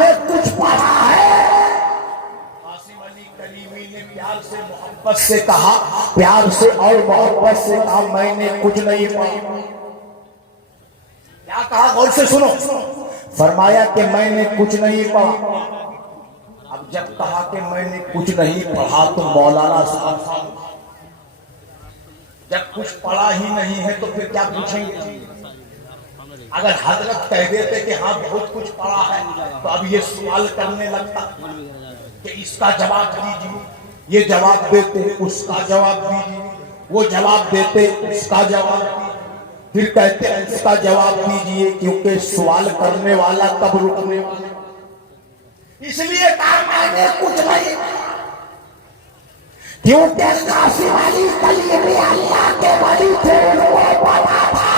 میں کچھ پڑھا ہے؟ قاسم علی کلیمی نے پیار سے محبت سے کہا، پیار سے اور محبت سے کہا میں نے کچھ نہیں پڑھا۔ کیا کہا غور سے سنو، فرمایا کہ میں نے کچھ نہیں پڑھا۔ اب جب کہا کہ میں نے کچھ نہیں پڑھا تو مولانا صاحب جب کچھ پڑھا ہی نہیں ہے تو پھر کیا پوچھیں گے؟ اگر حضرت کہہ دیتے کہ ہاں بہت کچھ پڑھا ہے تو اب یہ سوال کرنے لگتا کہ اس کا جواب دیجیے، یہ جواب دیتے اس کا جواب دیجیے، وہ جواب دیتے اس کا جواب دیجیے، پھر کہتے ہیں اس کا جواب دیجیے، کیونکہ سوال کرنے والا کب رکنے والا۔ اس لیے کہا میں نے کچھ نہیں، کیونکہ قاسم علی کلیمی اللہ کے ولی تھے، انہوں نے پتا تھا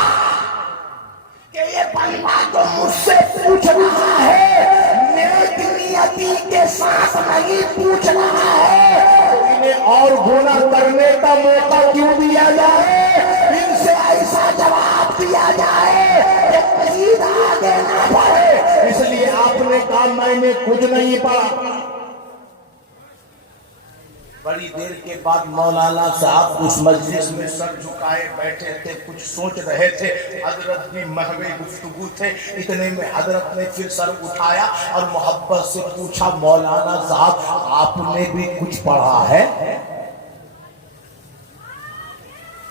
کہ یہ بندہ جو مجھ سے پوچھ رہا ہے نیک نیتی کے ساتھ نہیں پوچھ رہا ہے، تو انہیں اور گناہ کرنے کا موقع کیوں دیا جائے، ان سے ایسا جواب دیا جائے کہ مزید آگے نہ بڑھے۔ اس لیے آپ نے کہا میں نے کچھ نہیں پڑھا۔ بڑی دیر کے بعد مولانا صاحب اس مجلس میں سر جھکائے بیٹھے تھے، کچھ سوچ رہے تھے، حضرت بھی محو گفتگو تھے، اتنے میں حضرت نے پھر سر اٹھایا اور محبت سے پوچھا مولانا صاحب آپ نے بھی کچھ پڑھا ہے؟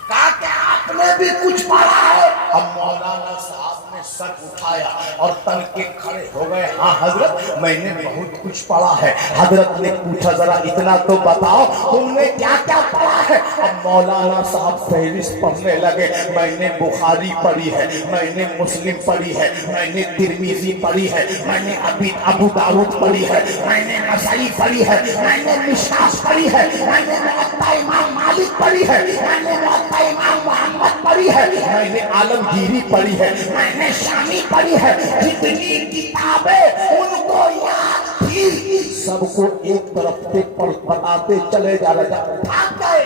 کہا کہ آپ نے بھی کچھ پڑھا ہے۔ اب مولانا صاحب نے سر اٹھایا اور تن کے کھڑے ہو گئے، ہاں حضرت میں نے بہت کچھ پڑھا ہے۔ حضرت نے پوچھا ذرا اتنا تو بتاؤ تم نے کیا کیا پڑھا ہے؟ اب مولانا صاحب فہرست پڑھنے لگے، میں نے بخاری پڑھی ہے، میں نے مسلم پڑھی ہے، میں نے ترمذی پڑھی ہے، میں نے ابو داؤد پڑھی ہے، میں نے نسائی پڑھی ہے، میں نے مشکات پڑھی ہے، میں نے موطا امام مالک پڑھی ہے، میں نے موطا امام محمد پڑھی ہے، میں نے عالمگیری پڑھی ہے، میں نے شامی پڑھی ہے۔ جتنی کتابیں ان کو یاد تھی سب کو ایک طرف سے بتاتے چلے جا رہے تھے، تھک گئے،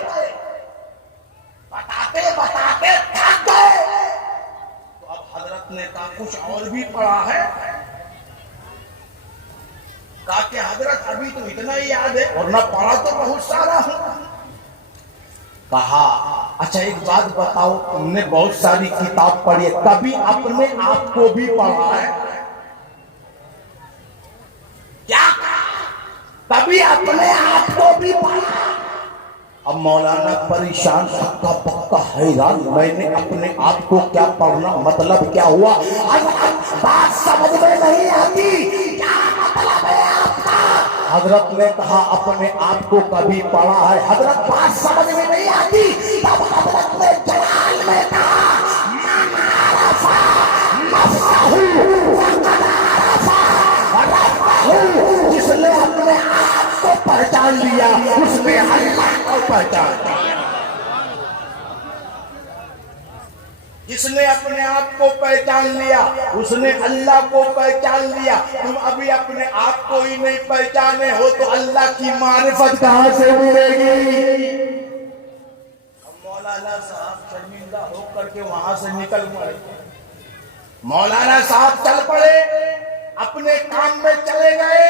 بتاتے بتاتے تھک گئے۔ تو اب حضرت نے کہا کچھ اور بھی پڑھا ہے؟ کہا کہ حضرت ابھی تو اتنا ہی یاد ہے ورنہ پڑھا تو بہت سارا ہوں۔ کہا اچھا ایک بات بتاؤ، تم نے بہت ساری کتاب پڑھی ہے، کبھی اپنے آپ کو بھی پڑھا ہے؟ کیا کبھی اپنے آپ کو بھی پڑھا؟ اب مولانا پریشان ہکا پکا حیران، میں نے اپنے آپ کو کیا پڑھنا، مطلب کیا ہوا؟ بات سمجھ میں نہیں آتی، کیا مطلب ہے آپ کا؟ حضرت نے کہا اپنے آپ کو کبھی پڑھا ہے؟ حضرت بات سمجھ میں نہیں آتی، تب حضرت نے جلال میں کہا من عرف نفسہ فقد عرف ربہ، جس نے اپنے آپ کو پہچان لیا اس نے اللہ کو پہچان لیا۔ جس نے اپنے آپ کو پہچان لیا اس نے اللہ کو پہچان لیا۔ تم ابھی اپنے آپ کو ہی نہیں پہچانے ہو تو اللہ کی معرفت کہاں سے ملے گی؟ مولانا صاحب شرمندہ ہو کر کے وہاں سے نکل پڑے، مولانا صاحب چل پڑے، اپنے کام میں چلے گئے۔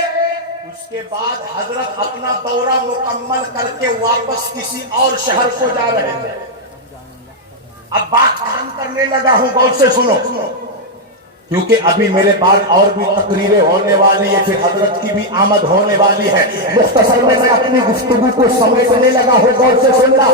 اس کے بعد حضرت اپنا دورہ مکمل کر کے واپس کسی اور شہر کو جا رہے تھے۔ اب بات ختم کرنے لگا ہوں، غور سے سنو، کیونکہ ابھی میرے بعد اور بھی تقریریں ہونے والی ہے، پھر حضرت کی بھی آمد ہونے والی ہے۔ مختصر میں اپنی گفتگو کو سمیٹنے لگا ہوں، غور سے سننا۔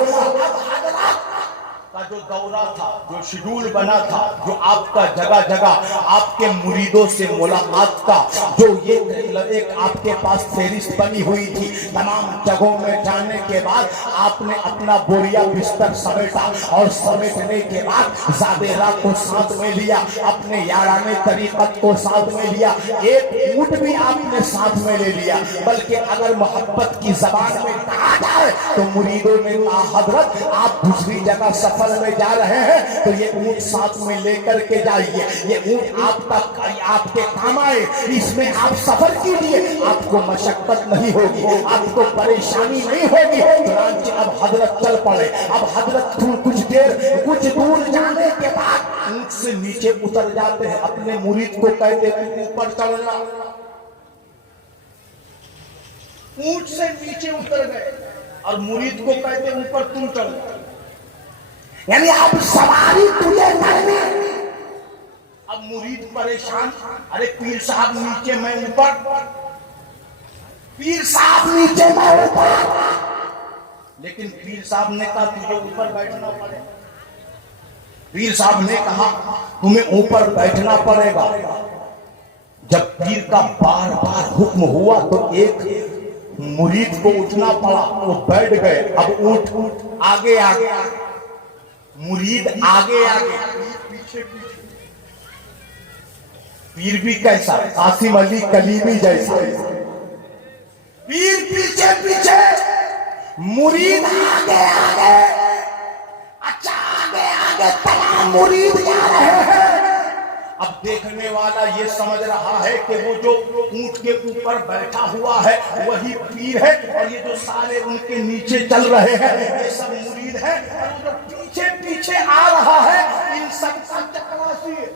کا جو دورہ تھا، جو شیڈول بنا تھا، جو آپ کا جگہ جگہ آپ کے مریدوں سے ملاقات کا جو یہ ایک آپ کے پاس فہرست بنی ہوئی تھی، تمام جگہوں میں جانے کے بعد آپ نے اپنا بوریا بستر سمیٹا اور سمیٹنے کے بعد زابیرہ کو ساتھ میں لیا، اپنے یارانے طریقت کو ساتھ میں لیا، ایک اونٹ بھی آپ نے ساتھ میں لے لیا۔ بلکہ اگر محبت کی زبان میں کہا جائے تو مریدوں نے کہا حضرت آپ دوسری جگہ سفر میں جا رہے ہیں تو یہ اونٹ ساتھ میں لے کر کے جائیے، یہ اونٹ آپ کے کام آئے، اس میں آپ سفر کیجئے، آپ کو مشقت نہیں ہوگی، آپ کو پریشانی نہیں ہوگی۔ چنانچہ اب حضرت چل پڑے۔ اب حضرت کچھ دور جانے کے بعد اونٹ سے نیچے اتر جاتے ہیں، اپنے مرید کو کہتے ہیں اوپر چڑھ جا، اونٹ سے نیچے اتر گئے اور مرید کو کہتے اوپر تم چڑھ، یعنی اب سواری تجھے کرنی۔ اب مرید پریشان، ارے پیر صاحب نیچے میں اوپر، پیر صاحب نیچے میں اوپر، لیکن پیر صاحب نے کہا تجھے اوپر بیٹھنا پڑے گا۔ پیر صاحب نے کہا تمہیں اوپر بیٹھنا پڑے گا۔ جب پیر کا بار بار حکم ہوا تو ایک مرید کو اٹھنا پڑا، وہ بیٹھ گئے۔ اب اونٹ آگے آگے، مرید آگے آگے، پیچھے پیچھے۔ پیر بھی کیسا؟ قاسم علی کلیمی جیسا، پیر پیچھے پیچھے، مرید آگے آگے۔ اچھا آگے آگے تمام مرید جا رہے ہیں۔ اب دیکھنے والا یہ سمجھ رہا ہے کہ وہ جو اونٹ کے اوپر بیٹھا ہوا ہے وہی پیر ہے، اور یہ جو سارے ان کے نیچے چل رہے ہیں یہ سب مرید ہیں، اور وہ جو پیچھے پیچھے آ رہا ہے ان سب کا چکراسی ہے۔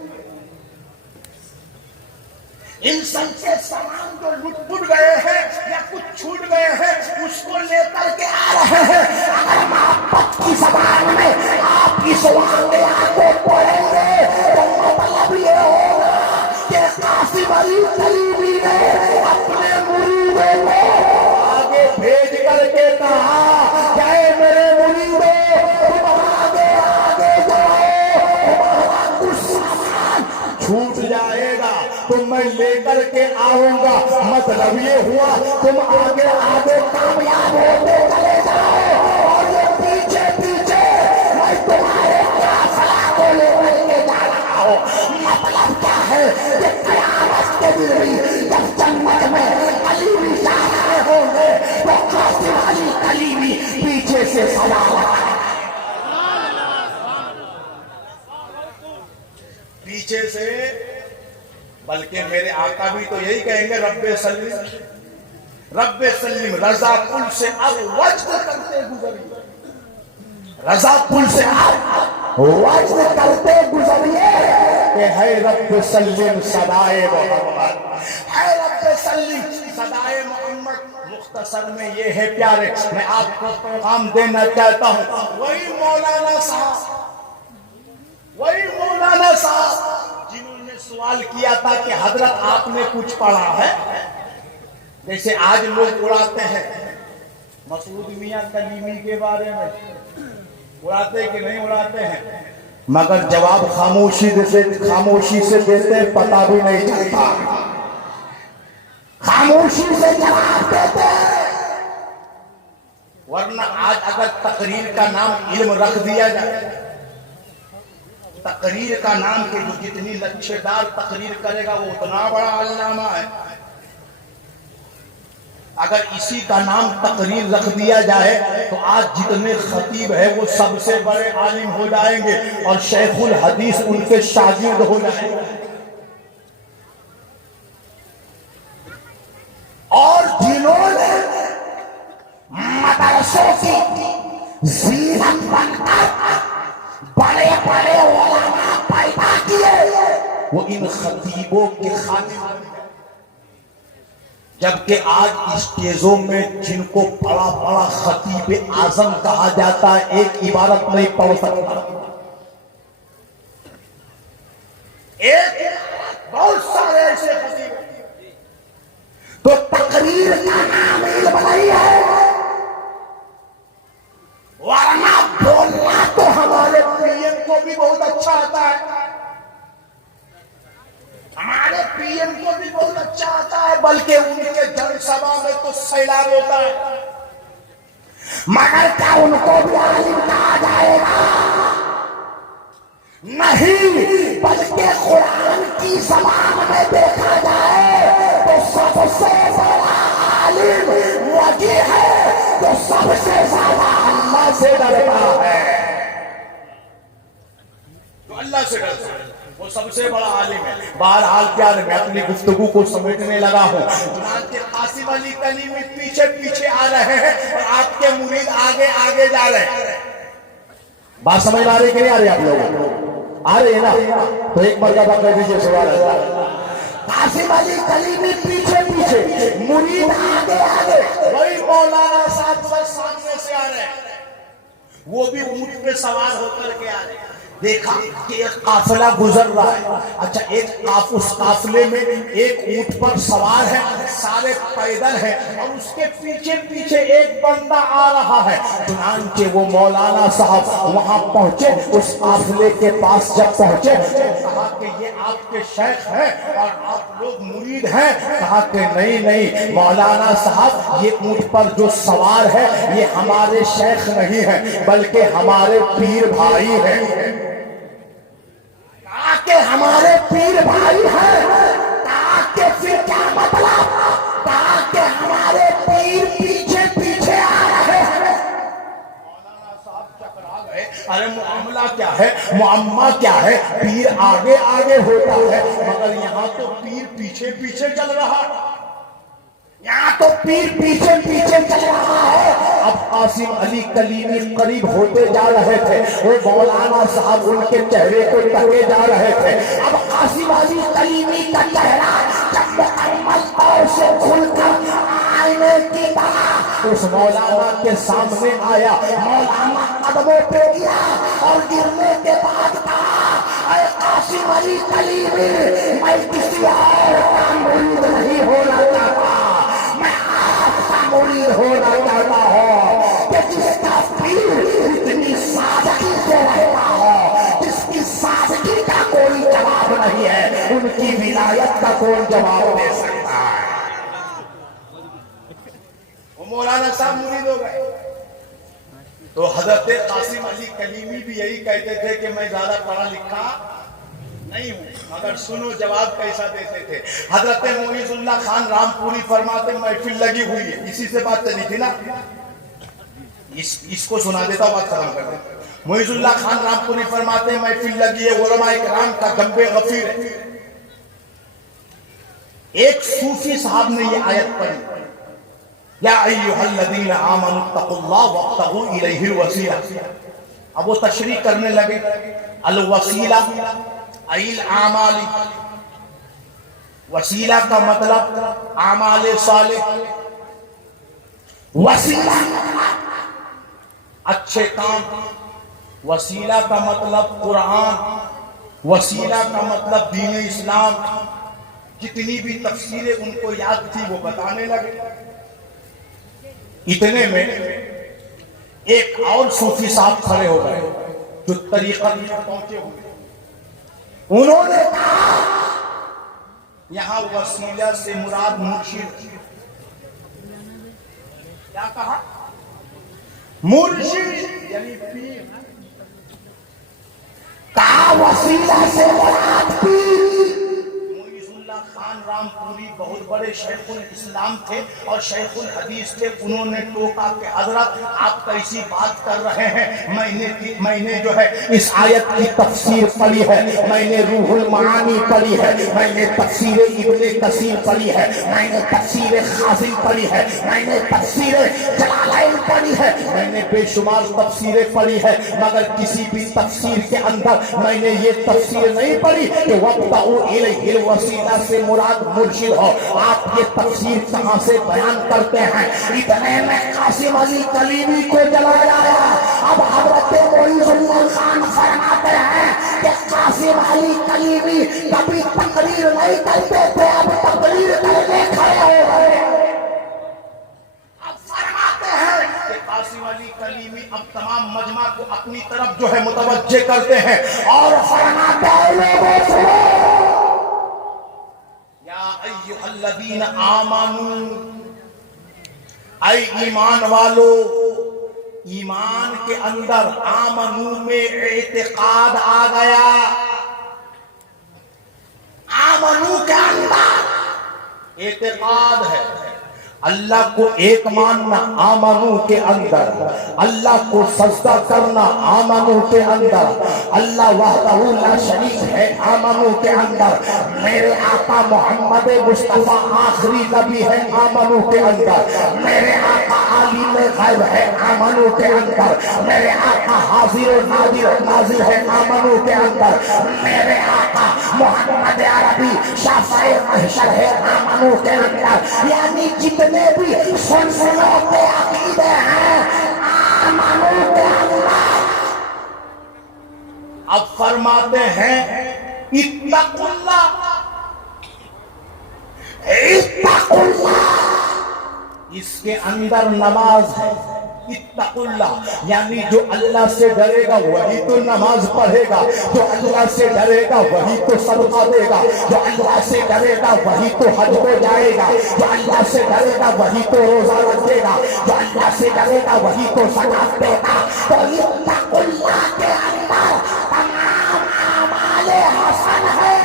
ان سب کے سامان جو لٹ پٹ گئے ہیں یا کچھ چھوٹ گئے ہیں اس کو لے کر کے آ رہے ہیں۔ اگر محبت کی زبان میں آپ کی واقعہ کو پڑھیں گے تو مطلب یہ ہوگا کہ قاسم علی کلیمی نے اپنے مریدوں کو آگے بھیج کر کے کہا کہ اے میرے مریدوں تم آگے آگے جاؤ، تمہارا کچھ سامان چھوٹ جائے گا تو میں لے کر کے آؤں گا۔ مطلب یہ ہوا تم آگے آگے کامیاب ہوتے چلے جاؤ اور یہ پیچھے پیچھے میں تمہارے قافلہ کو لے کر کے جا رہا ہوں۔ مطلب کیا ہے کہ قیامت کے دن بھی جب جنت میں کلیمی جا رہے ہوں گے تو قاسم علی کلیمی پیچھے سے سلا رہا ہے، پیچھے سے۔ بلکہ میرے آقا بھی تو یہی کہیں گے رب سلم رب سلم، رضا پل سے اب وجد کرتے گزریے، رضا پل سے اب وجد کرتے گزریے کہ ہے رب سلم صدائے محمد، ہے رب سلم صدائے محمد۔ مختصر میں یہ ہے پیارے، میں آپ کو پیغام دینا چاہتا ہوں، وہی مولانا صاحب جنہوں نے سوال کیا تھا کہ حضرت آپ نے کچھ پڑھا ہے، جیسے آج لوگ اڑاتے ہیں مسعود میاں کلیمی کے بارے میں، اڑاتے کہ نہیں اڑاتے ہیں، مگر جواب خاموشی سے دیتے ہیں، پتہ بھی نہیں چلتا، خاموشی سے جواب دیتے ہیں۔ ورنہ آج اگر تقریر کا نام علم رکھ دیا جائے، تقریر کا نام کہ جو جتنی لچھے دار تقریر کرے گا وہ اتنا بڑا علامہ ہے، اگر اسی کا نام تقریر رکھ دیا جائے تو آج جتنے خطیب ہیں وہ سب سے بڑے عالم ہو جائیں گے اور شیخ الحدیث ان کے شاگرد ہو جائیں گے۔ اور جنہوں نے مدرسوں کی زینت بن کر بڑے بڑے علماء پیدا کیے وہ ان خطیبوں کے خادم بن گئے، جبکہ آج اسٹیجوں میں جن کو بڑا بڑا خطیب اعظم کہا جاتا ہے ایک عبارت نہیں پڑھ سکتا، ایک بہت سارے ایسے خطیب، تو تقریر کا نام علم نہیں ہے، ورنہ بولنا تو ہمارے پی ایم کو بھی بہت اچھا آتا ہے، ہمارے پی ایم کو بھی بہت اچھا آتا ہے، بلکہ ان کے جن سبھا میں تو سیلاب ہوتا ہے، مگر کیا ان کو بھی عالم کہا جائے گا؟ نہیں، بلکہ قرآن کی زبان میں دیکھا جائے تو سب سے بڑا عالم وہی ہے جو سب سے زیادہ اللہ سے ڈرتا ہے، جو اللہ سے ڈرتا ہے وہ سب سے بڑا عالم ہے۔ بہرحال پیارے، میں اپنی گفتگو کو سمیٹنے لگا ہوں۔ چنانچہ قاسم علی کلیمی پیچھے پیچھے آ رہے ہیں اور آپ کے مرید آگے آگے جا رہے ہیں۔ بات سمجھ آ رہی کہ نہیں آ رہی؟ آپ لوگ آ رہے ہیں نا؟ تو ایک مرتبہ کہہ دیجیے سوال ہے۔ قاسم علی کلیمی پیچھے پیچھے، مرید آگے آگے، وہ بھی اونٹ پہ سوار ہو کر کے آ رہے ہیں. دیکھا کہ ایک قافلہ گزر رہا ہے. اچھا اس قافلے میں ایک اونٹ پر سوار ہے, سارے پیدل ہیں, اور اس کے پیچھے پیچھے ایک بندہ آ رہا ہے. چنانچہ وہ مولانا صاحب وہاں پہنچے, اس قافلے کے پاس جب پہنچے کہا کہ یہ آپ کے شیخ ہیں اور آپ لوگ مرید ہیں. کہا کہ نہیں مولانا صاحب, یہ اونٹ پر جو سوار ہے یہ ہمارے شیخ نہیں ہے بلکہ ہمارے پیر بھائی ہیں. کہ ہمارے پیر بھائی ہیں, تاکہ پھر کیا مطلب, تاکہ ہمارے پیر پیچھے پیچھے آ رہے ہیں. مولانا صاحب چکرا گئے, ارے معاملہ کیا ہے, معمہ کیا ہے, پیر آگے آگے ہوتا ہے مگر یہاں تو پیر پیچھے پیچھے چل رہا ہے, یہاں تو پیر پیچھے پیچھے چل رہا ہے. اب قاسم علی کلیمی قریب ہوتے جا رہے تھے, وہ مولانا صاحب ان کے چہرے کو تکے جا رہے تھے. اب قاسم علی کلیمی کا چہرہ جب مکمل طور سے کھل کر آئینے کی طرح اس مولانا کے سامنے آیا, مولانا قدموں پہ گیا اور گرنے کے بعد کہا, اے قاسم علی کلیمی, میں کسی اور کا مرید نہیں ہونا چاہتا, مرید ہونا چاہتا ہوں کہ جس کا پیر اتنی سادگی سے رہتا ہو, جس کی سادگی کا کوئی جواب نہیں ہے, ان کی ولایت کا کون جواب دے سکتا ہے. وہ مولانا صاحب مرید ہو گئے. تو حضرت قاسم علی کلیمی بھی یہی کہتے تھے کہ میں زیادہ پڑھا لکھا نہیں ہوں, مگر سنو جواب کیسا دیتے تھے. حضرت معیز اللہ خان رام پوری فرماتے, محفل لگی ہوئی ہے, اسی سے بات چلی تھی نا, اس کو سنا دیتا ہوں, بات ختم کر دیں. معیز اللہ خان رام پوری فرماتے محفل لگی ہے, علماء کرام کا جنب غفیر ہے. ایک صوفی صاحب نے یہ آیت پڑھی, یا ایھا الذین آمنوا اتقوا اللہ وابتغوا الیہ الوسیلہ. اب وہ تشریح کرنے لگے, الوسیلہ ایل اعمال, وسیلہ کا مطلب اعمال صالح, وسیلہ اچھے کام, وسیلہ کا مطلب قرآن, وسیلہ کا مطلب دین اسلام. جتنی بھی تفسیریں ان کو یاد تھی وہ بتانے لگے. اتنے میں ایک اور صوفی صاحب کھڑے ہو گئے جو طریقت میں پہنچے ہوئے. انہوں نے کہا یہاں وسیلہ سے مراد مرشد. کیا کہا؟ مرشد یعنی پیر. کہا وسیلہ سے مراد پیر. معیز اللہ خان رام پوری بہت بڑے شیخ الاسلام تھے اور شیخ الحدیث تھے. انہوں نے ٹوکا کہ حضرت آپ کیسی بات کر رہے ہیں, میں نے جو ہے اس آیت کی تفسیر پڑھی ہے, میں نے روح المعانی پڑھی ہے, میں نے تفسیر ابن کثیر پڑھی ہے, میں نے تفسیر خازن پڑھی ہے, میں نے تفسیر جلالین پڑھی ہے, میں نے بے شمار تفسیریں پڑھی ہے, مگر کسی بھی تفسیر کے اندر میں نے یہ تفسیر نہیں پڑھی کہ وابتغوا الیہ الوسیلہ سے مراد مرشد ہو. آپ یہ تفسیر کہاں سے بیان کرتے ہیں؟ اتنے میں قاسم علی کلیمی کو جلایا گیا. اب حضرت معیز اللہ خان فرماتے ہیں کہ قاسم علی کلیمی کبھی تقریر نہیں کرتے تھے, اب تقریر کرنے کھڑے ہو گئے. اب فرماتے ہیں کہ قاسم علی کلیمی اب تمام مجمع کو اپنی طرف جو ہے متوجہ کرتے ہیں اور فرماتے ہیں لوگوں سنو, یا ایھا الذین آمنوا, اے ایمان والو. ایمان کے اندر آمنو میں اعتقاد آ گیا. آمنو کے اندر اعتقاد ہے, اللہ کو ایک ماننا آمنو کے اندر, اللہ کو سجدہ کرنا آمنو کے اندر, اللہ وحدہ لا شریک ہے آمنو کے اندر, میرے آقا محمد مصطفیٰ آخری نبی ہے آمنو کے اندر, میرے آقا عالم غیب ہے آمنو کے اندر, میرے آقا حاضر و ناظر ہے آمنو کے اندر, میرے آقا محمد عربی شافع محشر ہے آمنو کے اندر. یعنی جتنے بھی سلسلوں کے عقیدے ہیں آمنوا کے اندر اب فرماتے ہیں اتقوا اللہ، اتقوا اللہ، اس کے اندر نماز ہے۔ اتقوا اللہ یعنی جو اللہ سے ڈرے گا وہی تو نماز پڑھے گا، جو اللہ سے ڈرے گا وہی تو صدقہ دے گا، جو اللہ سے ڈرے گا وہی تو حج پہ جائے گا، جو اللہ سے ڈرے گا وہی تو روزہ رکھے گا، جو اللہ سے ڈرے گا وہی تو زکات دے گا۔ تو اتقوا اللہ کے اندر تمام اعمال حسن ہے،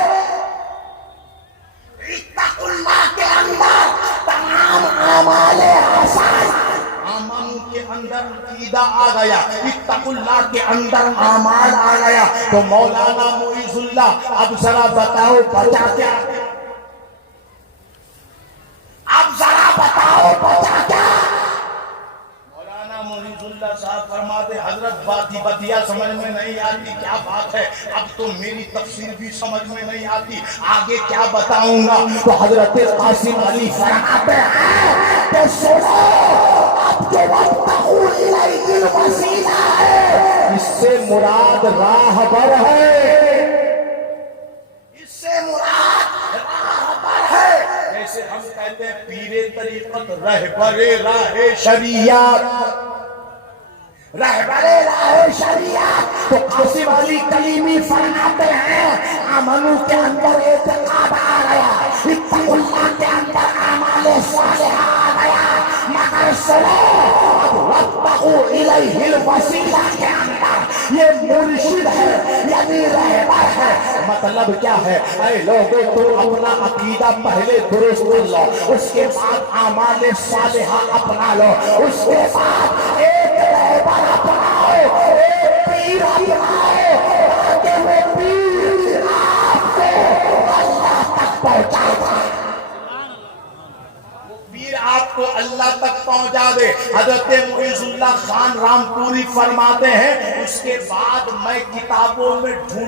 اتقوا اللہ کے اندر تمام اعمال حسن۔ آمن کے اندر عقیدہ آ گیا، اتقوا اللہ کے اندر اعمال آ گیا۔ تو مولانا معیز اللہ اب ذرا بتاؤ بچا کیا، اب ذرا بتاؤ بچا کیا؟ مولانا معیز اللہ صاحب فرماتے حضرت بات ہی بتیا سمجھ میں نہیں آتی، کیا بات ہے، اب تو میری تفسیر بھی سمجھ میں نہیں آتی، آگے کیا بتاؤں گا؟ تو حضرت قاسم علی فرماتے ہیں کہ سنو، اب جو وابتغوا الیہ الوسیلہ ہے اس سے مراد راہبر ہے، اس سے مراد راہبر ہے۔ جیسے ہم کہتے ہیں پیر طریقت، رہبر راہ شریعت، رہبر راہ شریعت۔ تو قاسم علی کلیمی فرماتے ہیں آمنو کے اندر اعتقاد آ گیا، اتقوا اللہ کے اندر اعمال صالحہ آ گیا، مگر سنو وابتغوا الیہ الوسیلہ کے اندر یہ مرشد ہے یعنی رہبر ہے۔ مطلب کیا ہے؟ اے لوگوں تم اپنا عقیدہ پہلے درست کر لو، اس کے بعد اعمال صالحہ اپنا لو، اس کے بعد ایک رہبر اپناؤ، ایک پیر اپناؤ، تاکہ وہ پیر آپ کو اللہ تک پہنچائے گا، پیر آپ کو اللہ تک پہنچا دے۔ حضرت معیز اللہ خان رامپوری فرماتے ہیں اس کے بعد میں کتابوں میں ڈھونڈ